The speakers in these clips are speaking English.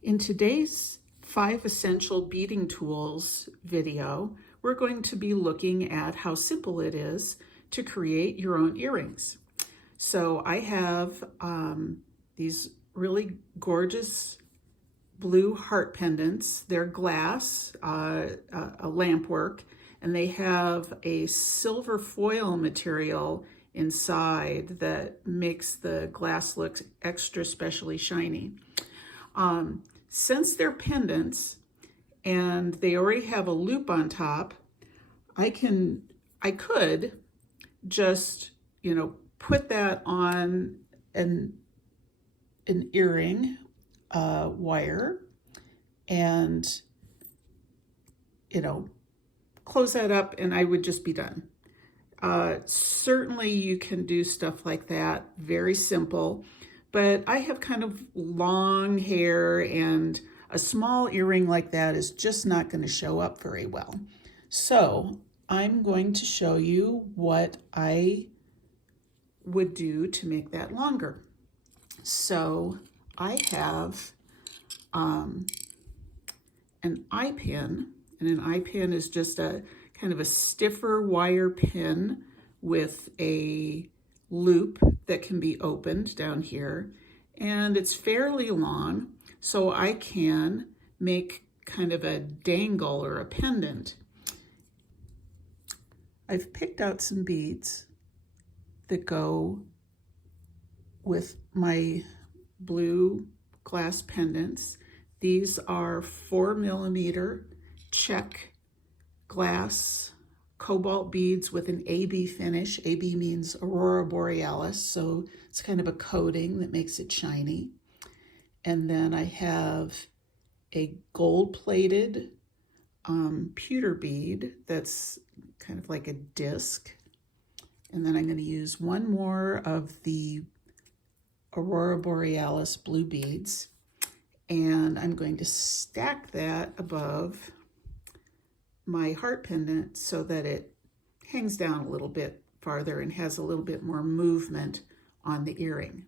In today's 5 essential beading tools video, we're going to be looking at how simple it is to create your own earrings. So I have these really gorgeous blue heart pendants. They're glass, a lampwork, and they have a silver foil material inside that makes the glass look extra specially shiny. Since they're pendants and they already have a loop on top, I could just, put that on an earring wire and, close that up and I would just be done. Certainly you can do stuff like that, very simple, but I have kind of long hair and a small earring like that is just not going to show up very well. So I'm going to show you what I would do to make that longer. So I have an eyepin, and an eyepin is just a kind of a stiffer wire pin with a loop that can be opened down here, and it's fairly long, so I can make kind of a dangle or a pendant. I've picked out some beads that go with my blue glass pendants. These are 4mm Czech glass Cobalt beads with an AB finish. AB means Aurora Borealis, so it's kind of a coating that makes it shiny. And then I have a gold-plated pewter bead that's kind of like a disc. And then I'm going to use one more of the Aurora Borealis blue beads, and I'm going to stack that above my heart pendant so that it hangs down a little bit farther and has a little bit more movement on the earring.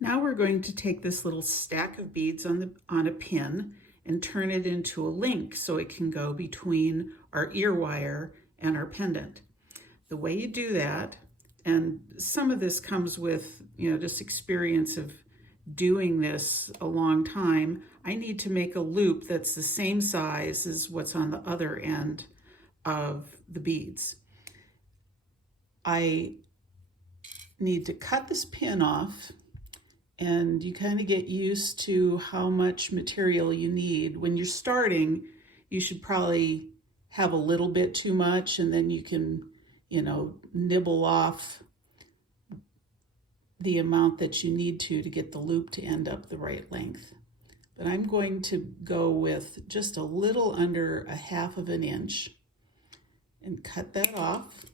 Now we're going to take this little stack of beads on a pin and turn it into a link so it can go between our ear wire and our pendant. The way you do that, and some of this comes with, just experience of doing this a long time, I need to make a loop that's the same size as what's on the other end of the beads. I need to cut this pin off, and you kind of get used to how much material you need. When you're starting, you should probably have a little bit too much, and then you can, nibble off the amount that you need to get the loop to end up the right length. But I'm going to go with just a little under 1/2 inch and cut that off.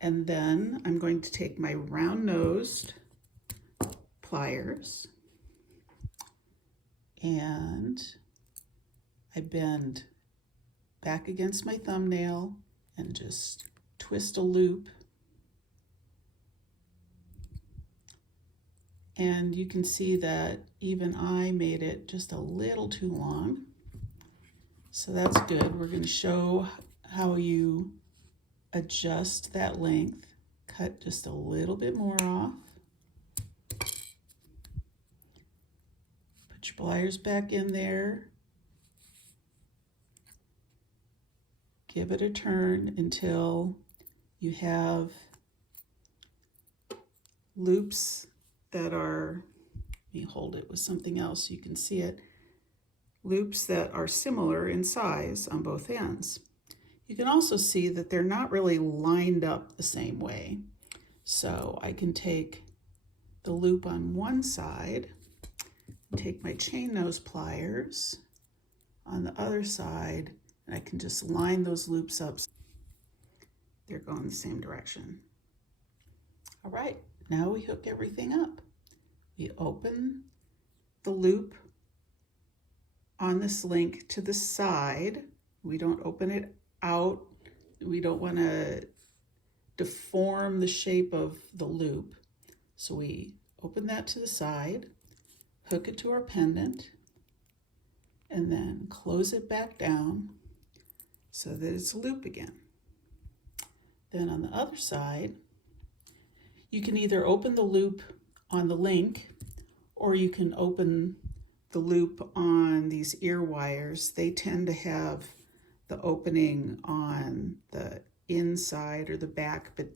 And then I'm going to take my round-nosed pliers and I bend back against my thumbnail and just twist a loop. And you can see that even I made it just a little too long. So that's good. We're going to show how you adjust that length. Cut just a little bit more off. Put your pliers back in there. Give it a turn until you have loops that are, let me hold it with something else so you can see it, loops that are similar in size on both ends. You can also see that they're not really lined up the same way. So I can take the loop on one side, take my chain nose pliers on the other side, and I can just line those loops up. They're going the same direction. All right, now we hook everything up. We open the loop on this link to the side. We don't open it out. We don't want to deform the shape of the loop. So we open that to the side, hook it to our pendant, and then close it back down so that it's a loop again. Then on the other side, you can either open the loop on the link, or you can open the loop on these ear wires. They tend to have the opening on the inside or the back, but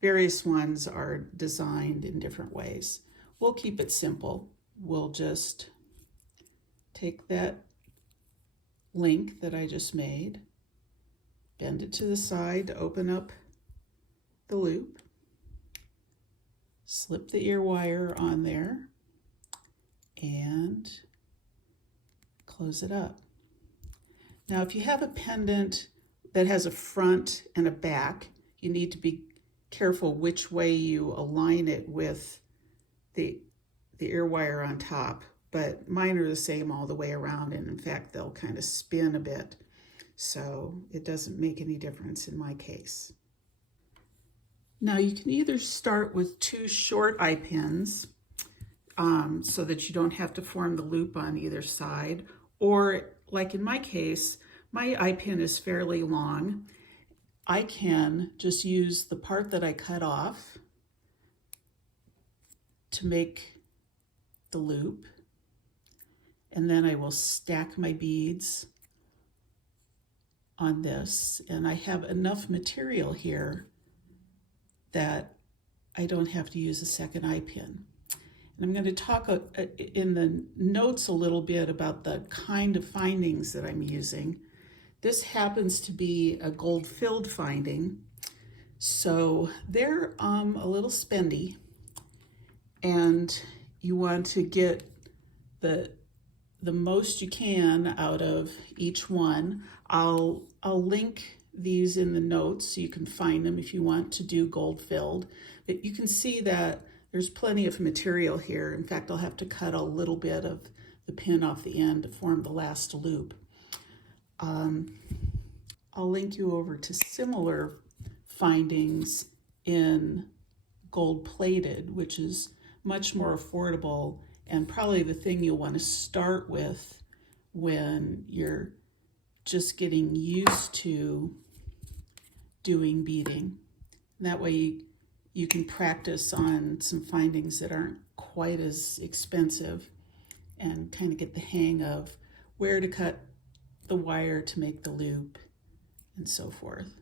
various ones are designed in different ways. We'll keep it simple. We'll just take that link that I just made, bend it to the side to open up the loop, slip the ear wire on there, and close it up. Now, if you have a pendant that has a front and a back, you need to be careful which way you align it with the ear wire on top, but mine are the same all the way around, and in fact they'll kind of spin a bit, so it doesn't make any difference in my case. Now you can either start with 2 short eye pins so that you don't have to form the loop on either side, or like in my case, my eye pin is fairly long. I can just use the part that I cut off to make the loop, and then I will stack my beads on this, and I have enough material here that I don't have to use a second eye pin. And I'm going to talk in the notes a little bit about the kind of findings that I'm using. This happens to be a gold-filled finding, so they're a little spendy, and you want to get the most you can out of each one. I'll link these in the notes so you can find them if you want to do gold-filled. But you can see that there's plenty of material here. In fact, I'll have to cut a little bit of the pin off the end to form the last loop. I'll link you over to similar findings in gold-plated, which is much more affordable and probably the thing you'll want to start with when you're just getting used to doing beading. And that way you can practice on some findings that aren't quite as expensive and kind of get the hang of where to cut the wire to make the loop and so forth.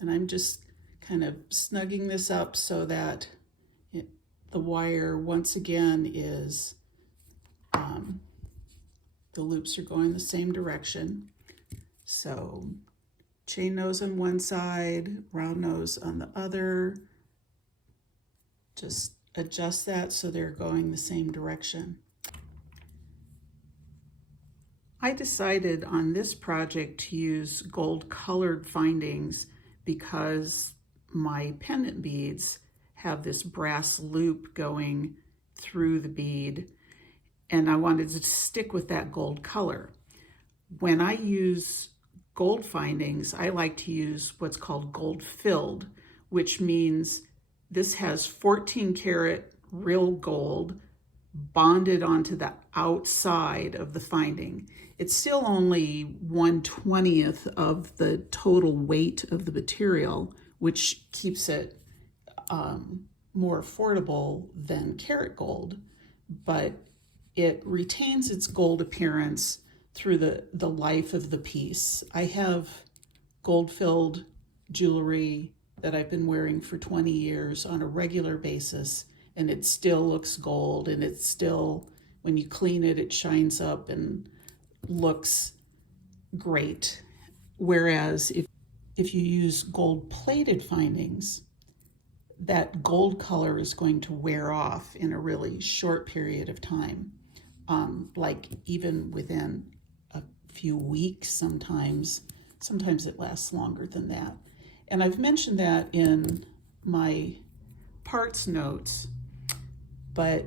And I'm just kind of snugging this up so that the wire once again is, the loops are going the same direction. So chain nose on one side, round nose on the other. Just adjust that so they're going the same direction. I decided on this project to use gold colored findings because my pendant beads have this brass loop going through the bead, and I wanted to stick with that gold color. When I use gold findings, I like to use what's called gold filled, which means this has 14 karat real gold bonded onto the outside of the finding. It's still only 1/20th of the total weight of the material, which keeps it more affordable than karat gold, but it retains its gold appearance through the life of the piece. I have gold-filled jewelry that I've been wearing for 20 years on a regular basis, and it still looks gold, and it's still, when you clean it, it shines up and looks great. Whereas if you use gold-plated findings, that gold color is going to wear off in a really short period of time, like even within a few weeks sometimes. Sometimes it lasts longer than that. And I've mentioned that in my parts notes, but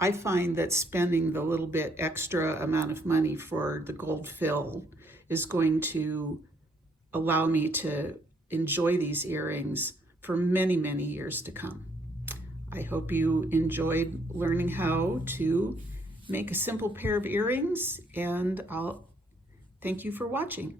I find that spending the little bit extra amount of money for the gold fill is going to allow me to enjoy these earrings for many, many years to come. I hope you enjoyed learning how to make a simple pair of earrings, and I'll thank you for watching.